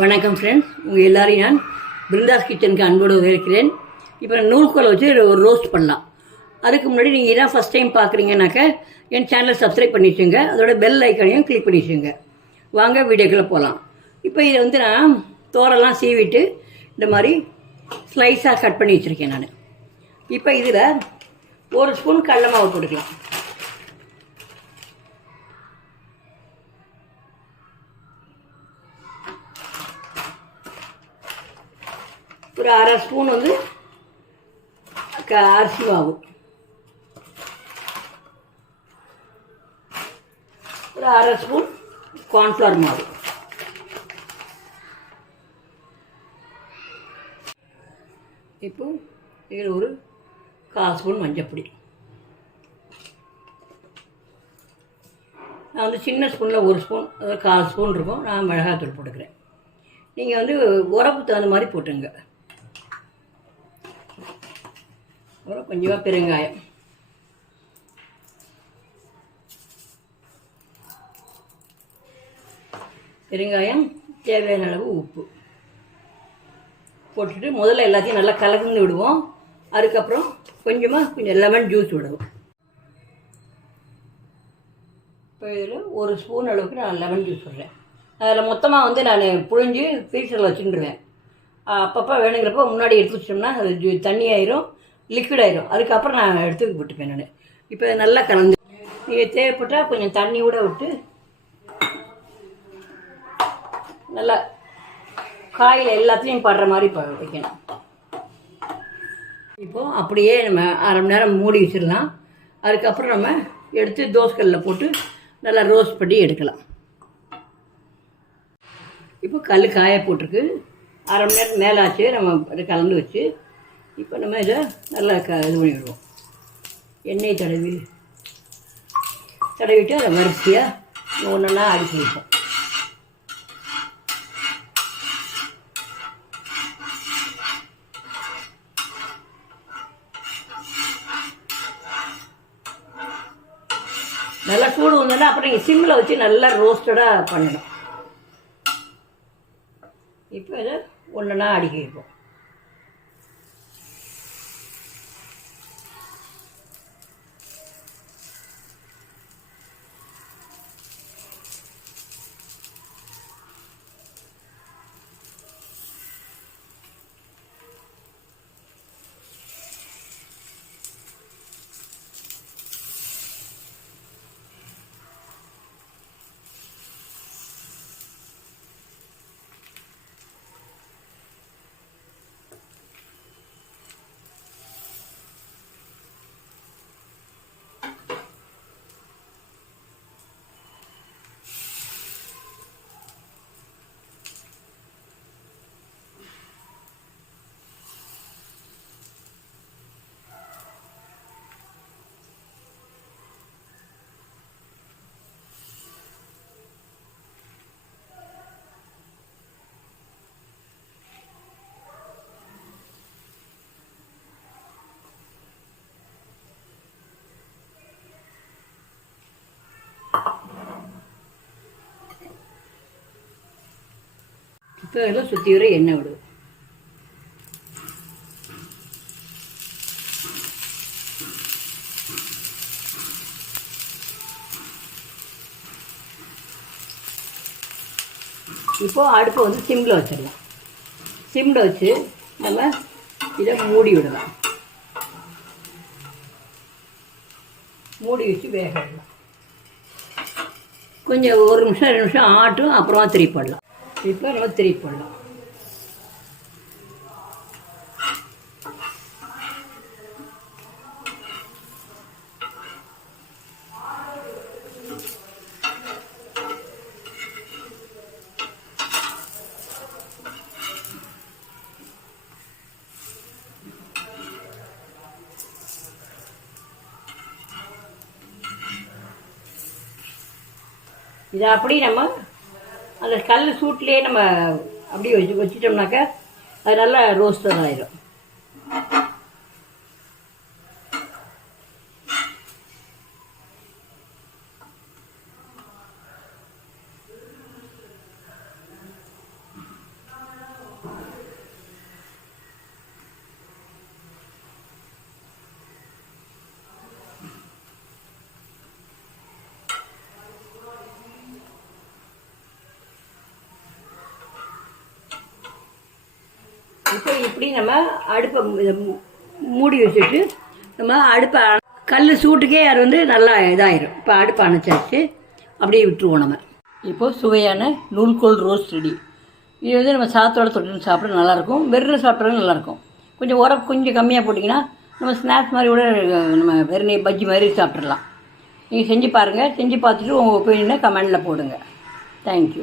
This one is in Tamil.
வணக்கம் ஃப்ரெண்ட்ஸ் உங்கள் எல்லாரையும் நான் பிருந்தாஸ் கிச்சனுக்கு அன்போடு வரவேற்கிறேன். இப்போ நான் நூல்கோலை வச்சு ஒரு ரோஸ்ட் பண்ணலாம். அதுக்கு முன்னாடி நீங்கள் இதான் ஃபஸ்ட் டைம் பார்க்குறீங்கனாக்கா என் சேனலை சப்ஸ்கிரைப் பண்ணிட்டுங்க அதோட பெல் ஐக்கனையும் கிளிக் பண்ணி வாங்க வீடியோக்குள்ளே போகலாம் இப்போ இதை வந்து நான் தோரெல்லாம் சீவிட்டு இந்த மாதிரி ஸ்லைஸாக கட் பண்ணி வச்சுருக்கேன் நான். இப்போ இதில் ஒரு ஸ்பூன் கடல மாவு போட்டுக்கலாம். ஒரு அரை ஸ்பூன் வந்து க- அரிசி மாவு. ஒரு அரை ஸ்பூன் கார்ன்ஃப்ளவர் மாவு. இப்போ இதில் ஒரு கால் ஸ்பூன் மஞ்சப்பொடி நான் வந்து சின்ன ஸ்பூனில் ஒரு ஸ்பூன் அதாவது கால் ஸ்பூன் இருக்கும். நான் மிளகாத்தூள் போட்டுக்கிறேன். நீங்கள் வந்து உரப்பு தகுந்த மாதிரி போட்டுங்க. அப்புறம் கொஞ்சமாக பெருங்காயம் பெருங்காயம் தேவையான அளவு உப்பு போட்டுட்டு முதல்ல எல்லாத்தையும் நல்லா கலந்து விடுவோம் அதுக்கப்புறம் கொஞ்சமாக கொஞ்சம் லெமன் ஜூஸ் விடுவோம் இப்போ இதில் ஒரு ஸ்பூன் அளவுக்கு நான் லெமன் ஜூஸ் விடுறேன் அதில் மொத்தமாக வந்து நான் புழிஞ்சு ஃப்ரீசரில் வச்சுட்டுருவேன் அப்பப்போ வேணுங்கிறப்ப முன்னாடி எடுத்து வச்சிட்டோம்னா அது ஜூ தண்ணி ஆயிரும். லிக்விட் ஆயிரும். அதுக்கப்புறம் நான் எடுத்து போட்டுப்பேன் நான். இப்போ நல்லா கலந்து. நீங்கள் தேவைப்பட்டால் கொஞ்சம் தண்ணி கூட விட்டு நல்லா காயில் எல்லாத்துலேயும் படுற மாதிரி ப வைக்கணும். இப்போது அப்படியே நம்ம அரை மணி நேரம் மூடி வச்சிடலாம். அதுக்கப்புறம் நம்ம எடுத்து தோசைக்கல்லில் போட்டு நல்லா ரோஸ்ட் பண்ணி எடுக்கலாம். இப்போ கல் காய போட்டிருக்கு. அரை மணி நேரம் மேலே ஆச்சு நம்ம கலந்து வச்சு இப்போ நம்ம இதை நல்லா க இது பண்ணி விடுவோம் எண்ணெய் தடவி தடவிட்டு அதை வரிசையாக ஒன்றா அடிச்சு வைப்போம் நல்லா சூடு வந்தோன்னா அப்புறம் நீங்கள் சிம்மில் வச்சு நல்லா ரோஸ்டடாக பண்ணணும். இப்போ இதை ஒன்றுனா அடிக்க வைப்போம் இப்போ இதில் சுற்றி வர எண்ணெய் விடுவோம் இப்போ அடுப்பை வந்து சிம்மில் வச்சிடலாம். சிம்மில் வச்சு நம்ம இதை மூடி விடலாம். மூடி வச்சு வேக விடலாம். கொஞ்சம் ஒரு நிமிஷம் ரெண்டு நிமிஷம் ஆட்டும் அப்புறமா திருப்பி போடலாம். இப்போ நம்ம திருப்பி போடலாம். இதை அப்படி நம்ம அந்த கல் சூட்லேயே நம்ம அப்படியே வச்சு வச்சிட்டோம்னாக்கா அது நல்லா ரோஸ்டர் ஆயிடும் இப்போ இப்படி நம்ம அடுப்பை மூடி வச்சுட்டு நம்ம அடுப்பை கல் சூட்டுக்கே அது வந்து நல்லா இதாயிரும். இப்போ அடுப்பை அணைச்சாச்சு அப்படியே விட்டுருவோம் நம்ம. இப்போது சுவையான நூல்கோல் ரோஸ்ட் ரெடி. இது வந்து நம்ம சாத்தோட தொட்டு சாப்பிட நல்லாயிருக்கும். வெறும் சாப்பிட்றது நல்லாயிருக்கும். கொஞ்சம் உரம் கொஞ்சம் கம்மியாக போட்டிங்கன்னா நம்ம ஸ்நாக்ஸ் மாதிரி கூட நம்ம வெறும் பஜ்ஜி மாதிரி சாப்பிட்றலாம் நீங்கள் செஞ்சு பாருங்கள் செஞ்சு பார்த்துட்டு உங்கள் ஒப்பீனியனை கமெண்டில் போடுங்க. தேங்க்யூ